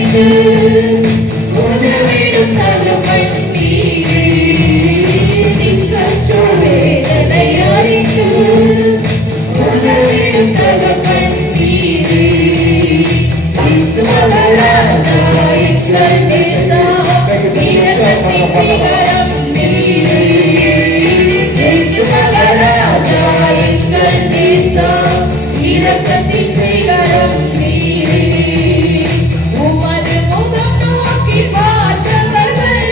அறிந்து உதவிடும் தகவல் நீரே. நிற்கற்ற வேதனை அறிந்து உதவிடும் தகவல் நீரே. இஸ்மராஜா எங்கள் நேசா இரக்கத்தின் சிகரம் நீரே. இஸ்மராஜா எங்கள் நேசா இரக்கத்தின் சிகரம் நீரே. உமது முகம் நோக்கி பார்த்தவர்கள்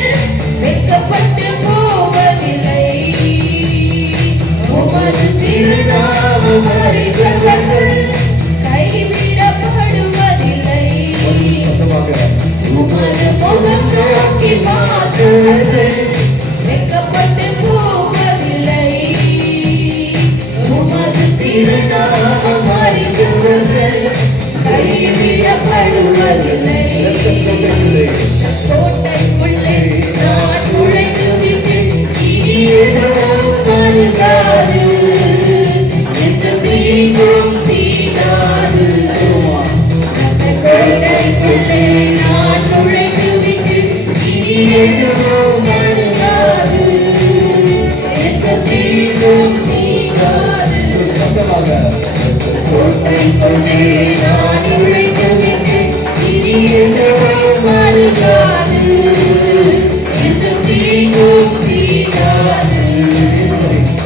வெட்கப்பட்டு போவதில்லை. உமது திருநாமம் அறிந்தவர்கள் கைவிடப்படுவதில்லை. உமது முகம் நோக்கி பார்த்தவர்கள் வெட்கப்பட்டு போவதில்லை. உமது திருநாமம் அறிந்தவர்கள் கைவிடப்படுவதில்லை. கோட்டைக்குள்ளே நான் நுழைந்து விட்டேன், இனி எதுவும் அணுகாது, எந்த தீங்கும் தீண்டாது. கோட்டைக்குள்ளே நான் நுழைந்து விட்டேன், இனி எதுவும் அணுகாது, எந்த தீங்கும் தீண்டாது. கோட்டைக்குள்ளே